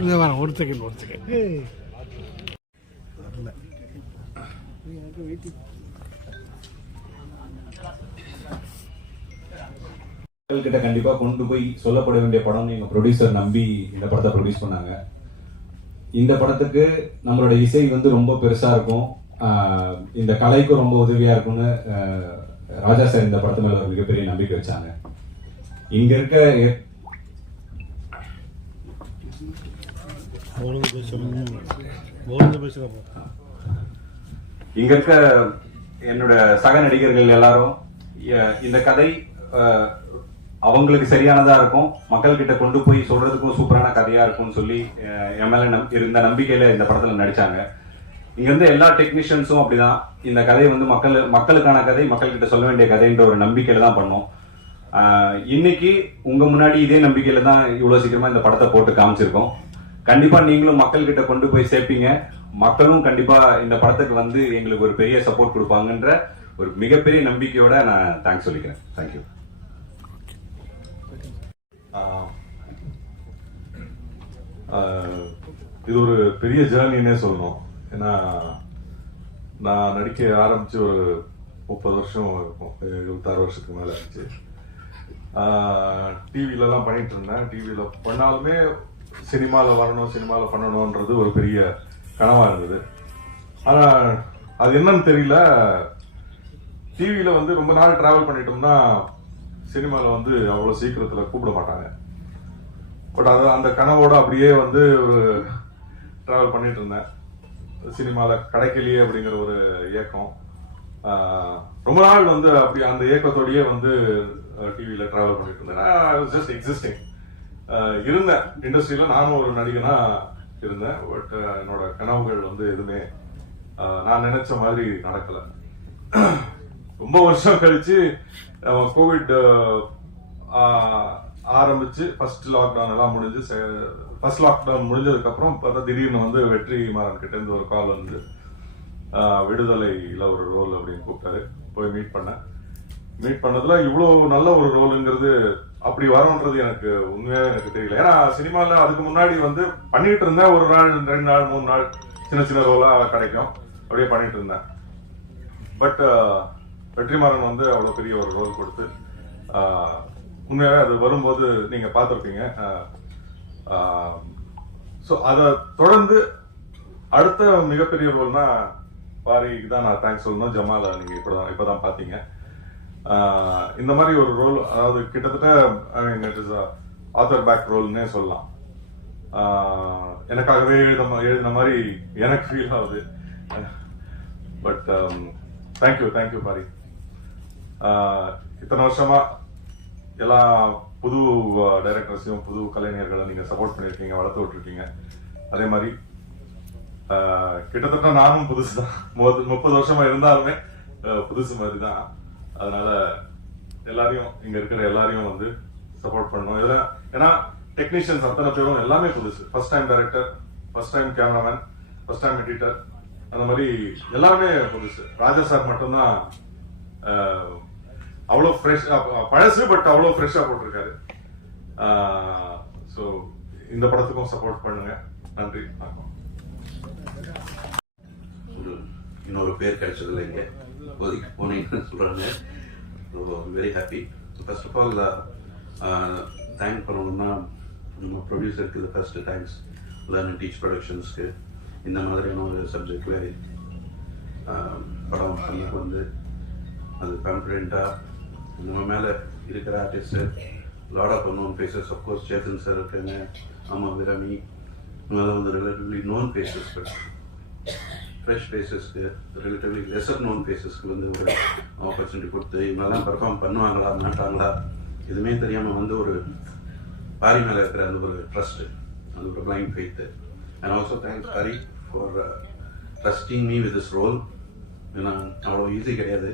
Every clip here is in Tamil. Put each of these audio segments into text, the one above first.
இது வர ஒரு செகண்ட் ஒரு செகண்ட் வரல கிட்ட கண்டிப்பா கொண்டு போய் சொல்லப்பட வேண்டிய படம் எங்க ப்ரொடியூசர் நம்பி இந்த படத்தை ப்ரொடியூஸ் பண்ணாங்க. இந்த படத்துக்கு நம்மளோட இசை வந்து ரொம்ப பெருசா இருக்கும். இந்த கலைக்கும் ரொம்ப உதவியா இருக்கும்னு ராஜா சார் இந்த படத்து மேல ஒரு மிகப்பெரிய நம்பிக்கை வச்சாங்க. இங்க இருக்க இங்க இருக்க என்னோட சக நடிகர்கள் எல்லாரும் இந்த கதை அவங்களுக்கு சரியானதா இருக்கும் மக்கள் கிட்ட கொண்டு போய் சொல்றதுக்கும் சூப்பரான கதையா இருக்கும்னு சொல்லி எம்எல்ஏ நம்- இருந்த நம்பிக்கையில இந்த படத்துல நடிச்சாங்க. இங்க இருந்து எல்லா டெக்னீஷியன்ஸும் அப்படிதான். இந்த கதையை வந்து மக்கள் மக்களுக்கான கதை மக்கள் கிட்ட சொல்ல வேண்டிய கதைன்ற ஒரு நம்பிக்கையில தான் பண்ணோம். இன்னைக்கு உங்க முன்னாடி இதே நம்பிக்கையில தான் இவ்வளவு சீக்கிரமா இந்த படத்தை போட்டு காமிச்சிருக்கோம். கண்டிப்பா நீங்களும் மக்கள் கிட்ட கொண்டு போய் சேர்ப்பீங்க. மக்களும் கண்டிப்பா இந்த படத்துக்கு வந்து எங்களுக்கு ஒரு பெரிய சப்போர்ட் கொடுப்பாங்கன்ற ஒரு மிகப்பெரிய நம்பிக்கையோட நான் தேங்க்ஸ் சொல்லிக்கிறேன். தேங்க்யூ இது ஒரு பெரிய ஜேர்னின்னே சொல்லணும். ஏன்னா நான் நடிக்க ஆரம்பிச்சு ஒரு முப்பது வருஷம் இருக்கும். இருபத்தாறு வருஷத்துக்கு மேலே ஆச்சு. டிவிலலாம் பண்ணிட்டு இருந்தேன். டிவியில் பண்ணாலுமே சினிமாவில் வரணும் சினிமாவில் பண்ணணுன்றது ஒரு பெரிய கனவாக இருந்தது. ஆனால் அது என்னன்னு தெரியல. டிவியில் வந்து ரொம்ப நாள் ட்ராவல் பண்ணிட்டோம்னா சினிமாவில் வந்து அவ்வளோ சீக்கிரத்தில் கூப்பிட மாட்டாங்க. பட் அது அந்த கனவோடு அப்படியே வந்து ஒரு ட்ராவல் பண்ணிட்டு இருந்தேன். சினிமாவில் கிடைக்கலையே அப்படிங்கிற ஒரு இயக்கம். ரொம்ப நாள் வந்து அப்படி அந்த இயக்கத்தோடயே வந்து டிவியில் ட்ராவல் பண்ணிட்டு இருந்தேன். ஜஸ்ட் எக்ஸிஸ்டிங் இருந்தேன். இண்டஸ்ட்ரியில் நானும் ஒரு நடிகனா இருந்தேன். பட் என்னோட கனவுகள் வந்து எதுவுமே நான் நினைச்ச மாதிரி நடக்கலை. ரொம்ப வருஷம் கழிச்சு கோவிட் ஆரம்பிச்சு ஃபர்ஸ்ட் லாக்டவுன் எல்லாம் முடிஞ்சு ஃபர்ஸ்ட் லாக்டவுன் முடிஞ்சதுக்கு அப்புறம் பார்த்தா திடீர்னு வந்து வெற்றி மாறன் கிட்ட இருந்து ஒரு கால் வந்து விடுதலையில் ஒரு ரோல் அப்படின்னு கூப்பிட்டாரு. போய் மீட் பண்ணேன். மீட் பண்ணதுல இவ்வளோ நல்ல ஒரு ரோலுங்கிறது அப்படி வரும்ன்றது எனக்கு உண்மையாக எனக்கு தெரியல. ஏன்னா சினிமால அதுக்கு முன்னாடி வந்து பண்ணிட்டு இருந்தேன் ஒரு நாள் ரெண்டு நாள் மூணு நாள் சின்ன சின்ன ரோலா கிடைக்கும். அப்படியே பண்ணிட்டு இருந்தேன். பட் uh, வெற்றிமாறன் வந்து அவ்வளோ பெரிய ஒரு ரோல் கொடுத்து uh, உண்மையாகவே அது வரும்போது நீங்க பார்த்துருப்பீங்க. ஸோ uh, அதை தொடர்ந்து அடுத்த மிகப்பெரிய ரோல்னா பாரிக்கு தான் நான் தேங்க்ஸ் சொல்லணும். ஜமால நீங்க இப்போதான் இப்போ தான் பார்த்தீங்க. இந்த மாதிரி ஒரு ரோல் அதாவது கிட்டத்தட்ட ஆத்தர் பேக் ரோல்னே சொல்லலாம். எனக்காகவே எழுத எழுதின மாதிரி எனக்கு ஃபீல் ஆகுது. பட் தேங்க்யூ தேங்க்யூ பாரி இத்தனை வருஷமா எல்லா புது டைரக்டர்ஸையும் புது கலைஞர்களை நீங்க சப்போர்ட் பண்ணியிருக்கீங்க வளர்த்து விட்டுருக்கீங்க. அதே மாதிரி கிட்டத்தட்ட நானும் புதுசு தான் முப்பது வருஷமா இருந்தாலுமே புதுசு மாதிரி தான் அதனால எல்லாரையும் இங்க இருக்கிற எல்லாரையும் வந்து சப்போர்ட் பண்ணணும். இதெல்லாம் ஏன்னா டெக்னீஷியன்ஸ் அத்தனை பேரும் எல்லாமே புதுசு. First time director first time cameraman first time editor அந்த மாதிரி எல்லாமே புதுசு. ராஜா சார் மட்டும்தான் அவ்வளோ ஃப்ரெஷ் பழசு பட் அவ்வளோ ஃப்ரெஷ்ஷாக போட்டிருக்காரு. ஸோ இந்த படத்துக்கும் சப்போர்ட் பண்ணுங்க. நன்றி வணக்கம். இன்னொரு பேர் கிடைச்சதில்ல இங்கே. இப்போதைக்கு போனீங்கன்னு சொல்கிறாங்க so very happy first of all thank பண்ணணும்னா நம்ம ப்ரொடியூசருக்கு இது ஃபஸ்ட்டு தேங்க்ஸ் லேர்ன் டீச் ப்ரொடக்ஷன்ஸ்க்கு இந்த மாதிரியான ஒரு சப்ஜெக்டில் படம் பண்ண வந்து அது கான்ஃபிடெண்ட்டாக நம்ம மேலே இருக்கிற artist lot of known faces of course Chetan sir இருக்காங்க ஆமாம் விரமி இவங்கெல்லாம் வந்து relatively known faces but fresh ஃபேஸஸ்க்கு relatively lesser known ஃபேஸஸ்க்கு வந்து ஒரு ஆப்பர்ச்சுனிட்டி கொடுத்து இவங்கெல்லாம் பெர்ஃபார்ம் பண்ணுவாங்களா மாட்டாங்களா எதுவுமே தெரியாமல் வந்து ஒரு பாரி மேலே இருக்கிற அந்த ஒரு ட்ரஸ்ட்டு அந்த ஒரு blind faith and also thanks Hari for trusting me with this role ஏன்னா அவ்வளோ ஈஸி கிடையாது.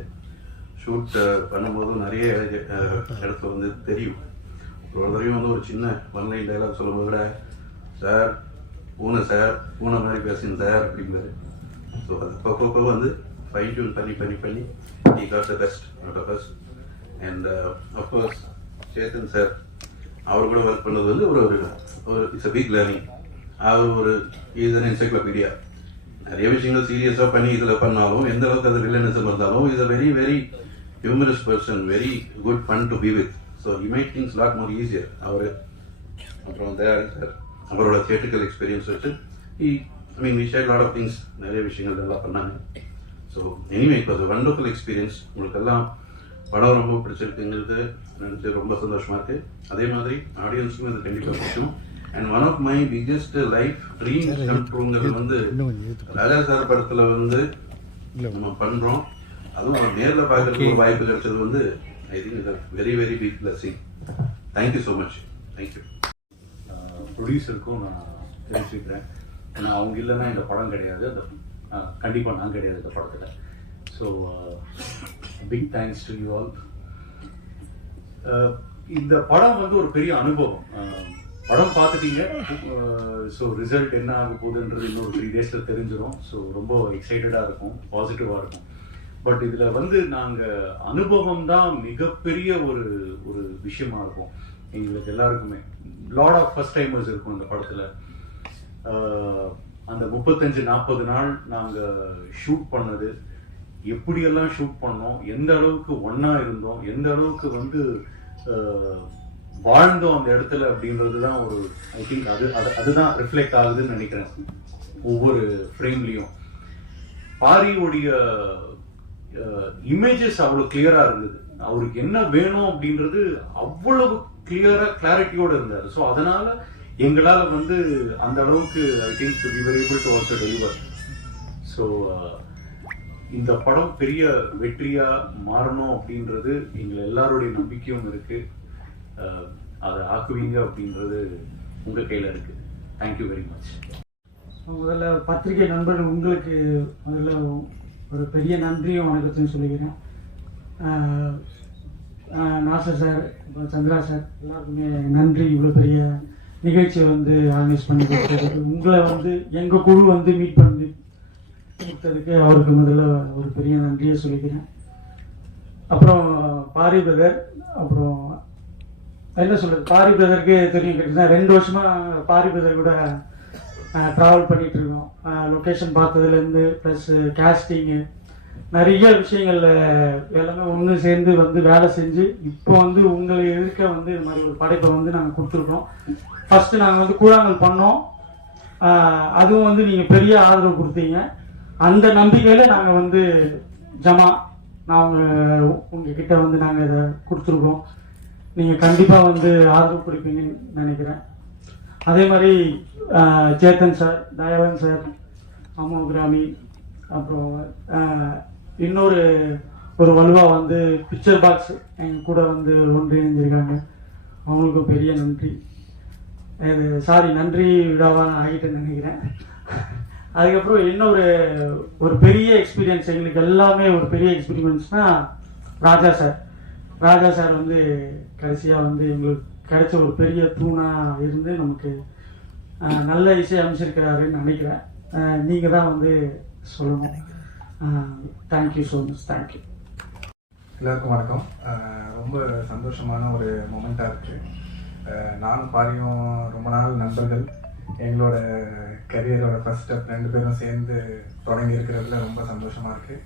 ஷூட் uh, பண்ணும்போது நிறைய uh, இடத்துல வந்து தெரியும். ஒரு தடவையும் வந்து ஒரு சின்ன ஒன்லைன் டைலாக் சொல்லும்போது கூட சார் பூனை சார் பூனை மாதிரி பேசுங்க சார் அப்படிங்கிறாரு ஸோ அது அப்பப்போ வந்து ஃபைன் டியூன் பண்ணி பண்ணி பண்ணி I got the best out of us and of course Chetan sir அவர் கூட ஒர்க் பண்ணது வந்து ஒரு ஒரு ஒரு இட்ஸ் அ பிக் லேர்னிங் அவர் ஒரு இது என்சைக்ளோபீடியா நிறைய விஷயங்கள் சீரியஸாக பண்ணி இதில் பண்ணாலும் எந்த அளவுக்கு அது வில்லனிசம் இருந்தாலும் is a very very humorous person very good fun to be with so he make things lot more easier அவர் அப்புறம் தயாரி சார் அவரோட தியேட்டர்கள் எக்ஸ்பீரியன்ஸ் வச்சு I mean we share lot of things நிறைய விஷயங்கள் நல்லா பண்ணாங்க. ஸோ எனிவே இப்போ அது வண்டர்ஃபுல் எக்ஸ்பீரியன்ஸ் உங்களுக்கெல்லாம் படம் ரொம்ப பிடிச்சிருக்குங்கிறது நினச்சி ரொம்ப சந்தோஷமா இருக்கு. அதே மாதிரி ஆடியன்ஸுக்கும் இது கண்டிப்பாக பிடிக்கும். And one of my biggest life dream come ட்ரூங்கிறது வந்து ராஜா சார் படத்துல வந்து நம்ம பண்றோம். அதுவும் நேர்ல பார்க்கறதுக்கு ஒரு வாய்ப்பு கிடைச்சது வந்து I think very very big blessing thank you so much thank you ப்ரொடியூசருக்கும் நான் தெரிவிச்சுக்கிறேன். ஏன்னா அவங்க இல்லைன்னா இந்த படம் கிடையாது. அந்த கண்டிப்பாக நான் கிடையாது இந்த படத்தில். So big thanks to you all இந்த படம் வந்து ஒரு பெரிய அனுபவம். படம் பார்த்துட்டீங்க. ஸோ ரிசல்ட் என்ன ஆக போகுதுன்றது இன்னொரு த்ரீ டேஸில் தெரிஞ்சிடும் ஸோ ரொம்ப எக்ஸைட்டடாக இருக்கும். பாசிட்டிவாக இருக்கும். பட் இதில் வந்து நாங்கள் அனுபவம் தான் மிகப்பெரிய ஒரு ஒரு விஷயமா இருக்கும். எங்களுக்கு எல்லாருக்குமே. லாட் ஆஃப் ஃபர்ஸ்ட் டைமர்ஸ் இருக்கும் இந்த படத்தில். அந்த முப்பத்தஞ்சு நாற்பது நாள் நாங்கள் ஷூட் பண்ணது. எப்படியெல்லாம் ஷூட் பண்ணோம்? எந்த அளவுக்கு ஒன்றா இருந்தோம்? எந்த அளவுக்கு வந்து வாழ்ந்தோம் அந்த இடத்துல அப்படின்றது தான் ஒரு ஐ திங்க் அது அது அதுதான் ரிஃப்ளெக்ட் ஆகுதுன்னு நினைக்கிறேன். ஒவ்வொரு ஃப்ரேம்லேயும் பாரியோடைய இமேஜஸ் அவ்வளோ கிளியராக இருந்தது. அவருக்கு என்ன வேணும் அப்படின்றது அவ்வளவு கிளியராக கிளாரிட்டியோடு இருந்தார். ஸோ அதனால எங்களால் வந்து அந்த அளவுக்கு I think we were able to also deliver so இந்த படம் பெரிய வெற்றியாக மாறணும் அப்படின்றது எங்கள் எல்லாருடைய நம்பிக்கையும் இருக்குது uh, அதை ஆக்குவீங்க அப்படின்றது உங்கள் கையில் இருக்குது தேங்க்யூ வெரி மச் முதல்ல பத்திரிகை நண்பர்கள் உங்களுக்கு முதல்ல ஒரு பெரிய நன்றியும் வணக்கத்தையும் சொல்லிக்கிறேன். Uh, uh, Nassar sir Chandra sir எல்லாருக்குமே நன்றி. இவ்வளோ பெரிய நிகழ்ச்சியை வந்து ஆர்கனைஸ் பண்ணி கொடுத்ததுக்கு உங்களை வந்து எங்கள் குழு வந்து மீட் பண்ணி கொடுத்ததுக்கு அவருக்கு முதல்ல ஒரு பெரிய நன்றியை சொல்லிக்கிறேன். அப்புறம் பாரி பிரதர் அப்புறம் என்ன சொல்கிறது பாரி பிரதருக்கு தெரியும் கிட்டத்தட்ட ரெண்டு வருஷமாக பாரி பிரதர் கூட ட்ராவல் பண்ணிட்டு இருக்கோம். லொக்கேஷன் பார்த்ததுலேருந்து ப்ளஸ் கேஸ்டிங்கு நிறைய விஷயங்கள் எல்லாமே ஒன்று சேர்ந்து வந்து வேலை செஞ்சு இப்போ வந்து உங்களை எதிர்க்க வந்து இது மாதிரி ஒரு படைப்பை வந்து நாங்கள் கொடுத்துருக்கோம். ஃபஸ்ட்டு நாங்கள் வந்து கூழாங்கல் பண்ணோம். அதுவும் வந்து நீங்கள் பெரிய ஆதரவு கொடுத்தீங்க. அந்த நம்பிக்கையில் நாங்கள் வந்து ஜமா நாங்கள் உங்ககிட்ட வந்து நாங்கள் இதை கொடுத்துருக்கோம். நீங்கள் கண்டிப்பாக வந்து ஆதரவு கொடுப்பீங்கன்னு நினைக்கிறேன். அதே மாதிரி சேத்தன் சார் தயாளன் சார் அம்மா கிராமி அப்புறம் இன்னொரு ஒரு வலுவா வந்து பிக்சர் பாக்ஸ் எங்கள் கூட வந்து ஒன்றிணைஞ்சிருக்காங்க. அவங்களுக்கும் பெரிய நன்றி. சாரி நன்றி விழாவா ஆகிட்டேன்னு நினைக்கிறேன். அதுக்கப்புறம் இன்னொரு ஒரு பெரிய எக்ஸ்பீரியன்ஸ் எங்களுக்கு எல்லாமே ஒரு பெரிய எக்ஸ்பீரியன்ஸ்னா ராஜா சார். ராஜா சார் வந்து கடைசியாக வந்து எங்களுக்கு கிடைச்ச ஒரு பெரிய தூணாக இருந்து நமக்கு நல்ல இசை அமைச்சிருக்கிறாருன்னு நினைக்கிறேன். நீங்கள் தான் வந்து சொல்லணும். தேங்க்யூ ஸோ மச் தேங்க்யூ எல்லாருக்கும் வணக்கம். ரொம்ப சந்தோஷமான ஒரு மொமெண்ட்டாக இருக்குது நானும் பாரியும் ரொம்ப நாள் நண்பர்கள். எங்களோட கரியரோட ஃபர்ஸ்ட் ஸ்டெப் ரெண்டு பேரும் சேர்ந்து தொடங்கி இருக்கிறதுல ரொம்ப சந்தோஷமாக இருக்குது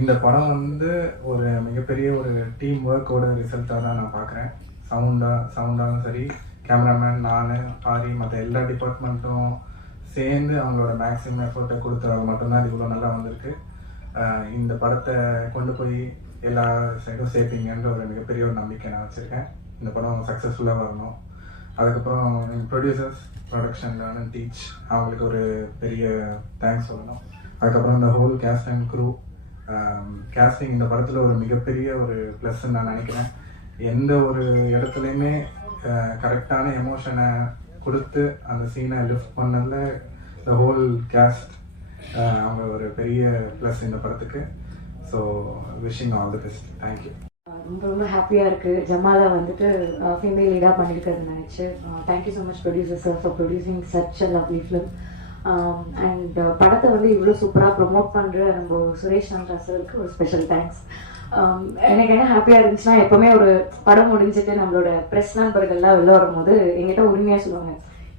இந்த படம் வந்து ஒரு மிகப்பெரிய ஒரு டீம் ஒர்க்கோட ரிசல்ட்டாக தான் நான் பார்க்குறேன் சவுண்டாக சவுண்டாகவும் சரி கேமராமேன் நான் பாரி மற்ற எல்லா டிபார்ட்மெண்ட்டும் சேர்ந்து அவங்களோட மேக்ஸிமம் எஃபர்ட்டை கொடுத்தவங்க மட்டும்தான் இவ்வளோ நல்லா வந்திருக்கு. இந்த படத்தை கொண்டு போய் எல்லா சைடும் சேர்ப்பீங்கன்ற ஒரு மிகப்பெரிய ஒரு நம்பிக்கை நான் வச்சுருக்கேன். இந்த படம் சக்ஸஸ்ஃபுல்லாக வரணும். அதுக்கப்புறம் ப்ரொடியூசர்ஸ் ப்ரொடக்ஷன் டீச் அவங்களுக்கு ஒரு பெரிய தேங்க்ஸ் சொல்லணும். அதுக்கப்புறம் இந்த whole cast and crew casting இந்த படத்தில் ஒரு மிகப்பெரிய ஒரு ப்ளஸ்ன்னு நான் நினைக்கிறேன். எந்த ஒரு இடத்துலையுமே கரெக்டான எமோஷனை கொடுத்து அந்த சீனை லிஃப்ட் பண்ணதில் த ஹோல் கேஸ்ட் அவங்க ஒரு பெரிய ப்ளஸ் இந்த படத்துக்கு. So wishing all the best thank you ரொம்ப ரொம்ப ஹாப்பியாக இருக்குது ஜமாலா வந்துட்டு ஃபீமேல் லீடாக பண்ணியிருக்கிறது நினச்சி thank you so much producer sir for producing such a lovely film and படத்தை வந்து இவ்வளோ சூப்பராக ப்ரொமோட் பண்ணுற நம்ம சுரேஷ் நந்தா சாருக்கு ஒரு ஸ்பெஷல் தேங்க்ஸ் எனக்கு என்ன ஹாப்பியாக இருந்துச்சுன்னா எப்போவுமே ஒரு படம் முடிஞ்சிட்டு நம்மளோட ப்ரெஸ் நண்பர்கள்லாம் வெளில வரும்போது எங்கிட்ட உரிமையாக சொல்லுவாங்க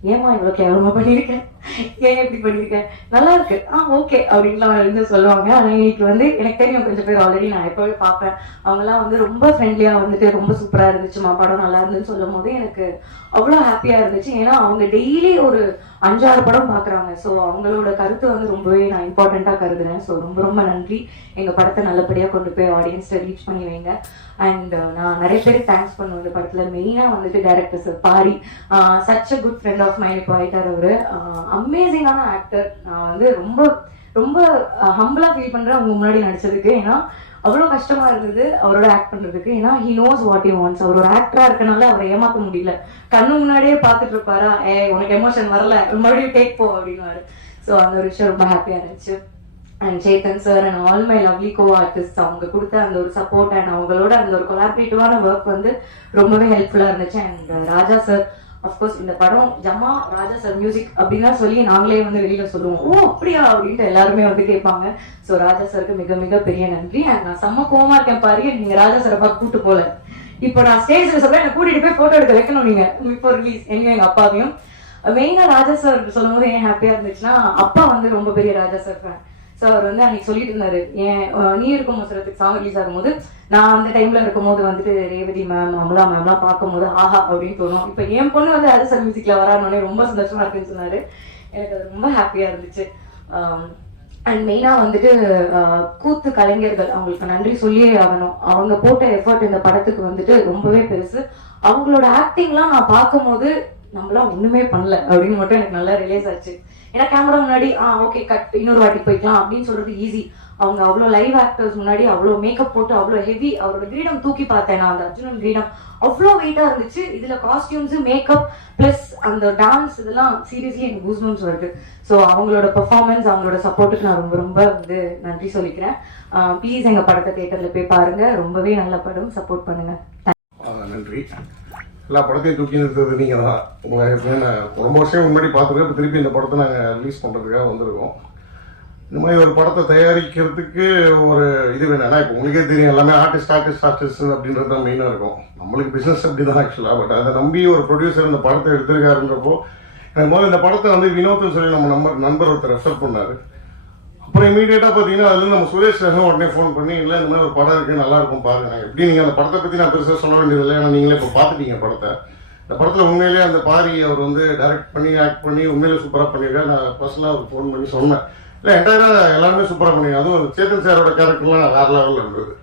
ஏமா இவ்வளோ கேவலமாக பண்ணியிருக்கேன் ஏன் இப்படி பண்ணியிருக்கேன் நல்லா இருக்கு. ஆ ஓகே அப்படின்லாம் வந்து சொல்லுவாங்க. ஆனால் இன்னைக்கு வந்து எனக்கு தெரியும் கொஞ்சம் பேர் ஆல்ரெடி நான் எப்போவே பார்ப்பேன். அவங்கலாம் வந்து ரொம்ப ஃப்ரெண்ட்லியாக வந்துட்டு ரொம்ப சூப்பராக இருந்துச்சுமா படம் நல்லா இருந்துன்னு சொல்லும் போது எனக்கு அவ்வளோ ஹாப்பியாக இருந்துச்சு. ஏன்னா அவங்க டெய்லி ஒரு அஞ்சாறு படம் பார்க்குறாங்க. ஸோ அவங்களோட கருத்து வந்து ரொம்பவே நான் இம்பார்ட்டண்ட்டாக கருதுறேன். ஸோ ரொம்ப ரொம்ப நன்றி. எங்கள் படத்தை நல்லபடியாக கொண்டு போய் ஆடியன்ஸை ரீச் பண்ணி வைங்க. அண்ட் நான் நிறைய பேருக்கு தேங்க்ஸ் பண்ணுவேன் இந்த படத்தில். மெயினாக வந்துட்டு director sir Pari. Such a good friend of mine இப்போ ஆகிட்டார் அவர். அமேசிங்கான ஆக்டர் நான் வந்து ரொம்ப ரொம்ப ஹம்பிளாக ஃபீல் பண்ணுறேன் அவங்க முன்னாடி நடிச்சதுக்கு. ஏன்னா அவ்வளோ கஷ்டமா இருந்தது அவரோட ஆக்ட் பண்றதுக்கு. ஏன்னா he knows what you wants அவர் ஒரு ஆக்டரா இருக்கனால அவரை ஏமாற்ற முடியல. கண்ணு முன்னாடியே பார்த்துட்டு இருப்பாரா? ஏ உனக்கு எமோஷன் வரல. மறுபடியும் டேக் போ அப்படின்னாரு ஸோ அந்த ஒரு விஷயம் ரொம்ப ஹாப்பியா இருந்துச்சு. And Chetan sir and all my lovely co artist அவங்க கொடுத்த அந்த ஒரு சப்போர்ட் அண்ட் அவங்களோட அந்த ஒரு கொலாபரேட்டிவான ஒர்க் வந்து ரொம்பவே ஹெல்ப்ஃபுல்லாக இருந்துச்சு. அண்ட் ராஜா சார் அஃப்கோர்ஸ் இந்த படம் ஜமா ராஜா சார் மியூசிக் அப்படின்னா சொல்லி நாங்களே வந்து வெளியில சொல்லுவோம். ஓ அப்படியா? அப்படின்ட்டு எல்லாருமே வந்து கேட்பாங்க. ஸோ ராஜா சாருக்கு மிக மிக பெரிய நன்றி. அண்ட் நான் செம்ம கோமா இருக்கேன் பாரு. நீங்க ராஜா சாரை பார்க்க கூட்டு போல. இப்போ நான் ஸ்டேஜ்ல சொல்றேன். என்ன கூட்டிட்டு போய் போட்டோ எடுக்க வைக்கணும் நீங்க. இப்போ ரிலீஸ் எங்க எங்க அப்பாவையும். மெயினா ராஜா சார் சொல்லும் போது ஏன் ஹாப்பியா இருந்துச்சுன்னா அப்பா வந்து ரொம்ப பெரிய ராஜா சார் ஃபேன் ஸோ அவர் வந்து அன்னைக்கு சொல்லிட்டு இருந்தாரு. ஏன் நீ இருக்கும் மசுரத்துக்கு சாங் ரிலீஸ் ஆகும்போது நான் அந்த டைம்ல இருக்கும்போது வந்துட்டு ரேவதி மேம் அமலா மேம்லாம் பார்க்கும்போது ஆஹா அப்படின்னு தோணும். இப்போ என் பொண்ணு வந்து அரசர் மியூசிக்ல வரானோடனே ரொம்ப சந்தோஷமா இருக்குன்னு சொன்னாரு. எனக்கு அது ரொம்ப ஹாப்பியா இருந்துச்சு. அண்ட் மெயினாக வந்துட்டு கூத்து கலைஞர்கள் அவங்களுக்கு நன்றி சொல்லியே ஆகணும். அவங்க போட்ட எஃபர்ட் இந்த படத்துக்கு வந்துட்டு ரொம்பவே பெருசு. அவங்களோட ஆக்டிங்லாம் நான் பார்க்கும்போது நம்மளாம் ஒன்றுமே பண்ணல. அப்படின்னு மட்டும் எனக்கு நல்லா ரிலேஸ் ஆச்சு. ஏன்னா கேமரா முன்னாடி ஆ ஓகே கட் இன்னொரு வாட்டி போய்க்கலாம் அப்படின்னு சொல்றது ஈஸி அவங்க அவ்வளோ லைவ் ஆக்டர்ஸ் முன்னாடி அவ்வளோ மேக்கப் போட்டு அவ்வளோ ஹெவி அவரோட கிரீடம் தூக்கி பார்த்தேன் நான் அந்த அர்ஜுனன் கிரீடம். அவ்வளோ வெயிட்டா இருந்துச்சு. இதுல காஸ்டியூம்ஸ் மேக்கப் பிளஸ் அந்த டான்ஸ் இதெல்லாம் சீரியஸ்லி எனக்கு கூஸ்பம்ஸ் வருது. ஸோ அவங்களோட பெர்ஃபார்மன்ஸ் அவங்களோட சப்போர்ட்டுக்கு நான் ரொம்ப ரொம்ப வந்து நன்றி சொல்லிக்கிறேன். ப்ளீஸ் எங்க படத்தை தேட்டரில் போய் பாருங்க. ரொம்பவே நல்ல படம். சப்போர்ட் பண்ணுங்க. நன்றி. எல்லா படத்தையும் தூக்கி நிறுத்துறது நீங்கள் தான் உங்களை நான் ரொம்ப வருஷம் முன்னாடி பார்த்துருக்கோம் இப்போ திருப்பி இந்த படத்தை நாங்கள் ரிலீஸ் பண்ணுறதுக்காக வந்திருக்கோம். இந்த மாதிரி ஒரு படத்தை தயாரிக்கிறதுக்கு ஒரு இது வேணும். ஏன்னா இப்போ உங்களுக்கே தெரியும் எல்லாமே ஆர்டிஸ்ட் ஆர்டிஸ்ட் ஆர்டிஸ்ட் அப்படின்றது தான் மெயினாக இருக்கும். நம்மளுக்கு பிஸ்னஸ் அப்படி தான் ஆக்சுவலாக பட் அதை நம்பி ஒரு ப்ரொடியூசர் இந்த படத்தை எடுத்திருக்காருன்றப்போ எனக்கு முதல்ல இந்த படத்தை வந்து வினோத்னு சொல்லி நம்ம நம்பர் நண்பர் ஒருத்தர் ரெஃபர் பண்ணார். அப்புறம் இமீடியட்டாக பார்த்தீங்கன்னா அதுல நம்ம சுரேஷ் ரகம் உடனே ஃபோன் பண்ணி இல்லை இந்த மாதிரி ஒரு படம் இருக்கு நல்லா இருக்கும் பாருங்க. எப்படி நீங்கள் அந்த படத்தை பற்றி நான் பெருசாக சொல்ல வேண்டியதில்லை. ஏன்னா நீங்களே இப்போ பார்த்துட்டீங்க படத்தை. இந்த படத்தில் உண்மையிலேயே அந்த பாரி அவர் வந்து டைரக்ட் பண்ணி ஆக்ட் பண்ணி உண்மையிலே சூப்பராக பண்ணியிருக்காரு. நான் பர்சனலாக அவருக்கு ஃபோன் பண்ணி சொன்னேன். இல்லை என்டையராக எல்லாருமே சூப்பராக பண்ணிருக்காங்க அதுவும் சேத்தன் சாரோட கேரக்டர்லாம் வேறு லெவலில் இருந்தது.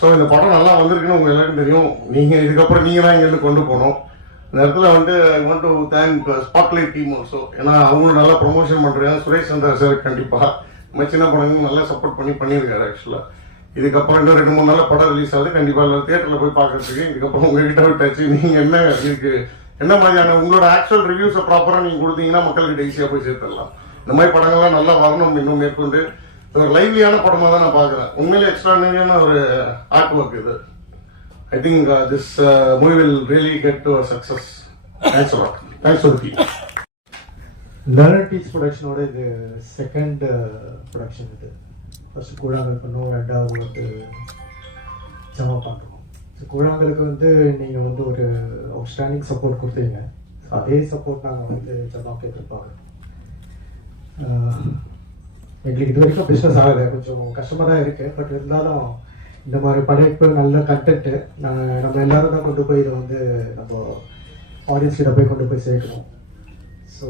ஸோ இந்த படம் நல்லா வந்திருக்குன்னு உங்க எல்லாருக்கும் தெரியும். நீங்கள் இதுக்கப்புறம் நீங்கள் தான் இங்கேருந்து கொண்டு போகணும். இந்த இடத்துல வந்து I want to thank spotlight team also ஏன்னா அவங்களும் நல்லா ப்ரொமோஷன் பண்ணுறாங்க சுரேஷ் சந்திரா சார் கண்டிப்பாக நம்ம சின்ன படங்களும் நல்லா சப்போர்ட் பண்ணி பண்ணியிருக்காரு ஆக்சுவலாக இதுக்கப்புறம் இன்னும் ரெண்டு மூணு நாள் படம் ரிலீஸ் ஆகுது. கண்டிப்பாக தேட்டரில் தியேட்டரில் போய் பார்க்கறதுக்கு இதுக்கப்புறம் உங்ககிட்ட விட்டாச்சு நீங்கள் என்ன இதுக்கு என்ன மாதிரியான உங்களோட ஆக்சுவல் ரிவ்யூஸை ப்ராப்பராக நீங்கள் கொடுத்தீங்கன்னா மக்கள்கிட்ட ஈஸியாக போய் சேர்த்துடலாம். இந்த மாதிரி படங்கள்லாம் நல்லா வரணும் இன்னும் மேற்கொண்டு ஒரு லைவ்லியான படமாக தான் நான் பார்க்குறேன். உண்மையிலே எக்ஸ்ட்ராடினரியான ஒரு ஆர்ட் ஒர்க் இது. I think uh, this uh, movie will really get to a success. Thanks a lot. Thanks for the learner teach ப்ரொடக்ஷனோட இது செகண்ட் ப்ரொடக்ஷன் uh, இது. ஃபர்ஸ்ட் கூழாங்கல் பண்ணுவோம் ரெண்டாவது வந்து ஜமா பண்ணுறோம் ஸோ கூழாங்கலுக்கு வந்து நீங்கள் வந்து ஒரு அவுட்ஸ்டாண்டிங் சப்போர்ட் கொடுத்தீங்க. அதே சப்போர்ட் நாங்கள் வந்து ஜமாக்கு எதிர்பார்க்குறோம். எங்களுக்கு இது வரைக்கும் பிஸ்னஸ் ஆகலை. கொஞ்சம் கஷ்டமாக தான் இருக்குது பட் இருந்தாலும் இந்த மாதிரி படைப்பு நல்ல கண்டென்ட்டு நம்ம எல்லாரும் தான் கொண்டு போய் இதை வந்து நம்ம ஆடியன்ஸ் கிட்ட போய் கொண்டு போய் சேர்க்கணும். ஸோ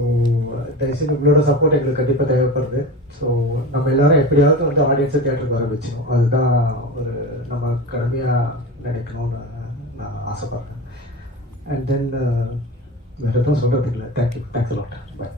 தயவுசெய்து உங்களோட சப்போர்ட் எங்களுக்கு கண்டிப்பாக தேவைப்படுது. ஸோ நம்ம எல்லாரும் எப்படியாவது வந்து ஆடியன்ஸை தேட்டருக்கு ஆரம்பிச்சோம் அதுதான் ஒரு நம்ம கடமையாக நினைக்கணும்னு நான் ஆசைப்பட்றேன். அண்ட் தென் வேறு எதுவும் சொல்கிறதுக்கு இல்லை. Thank you thanks lot by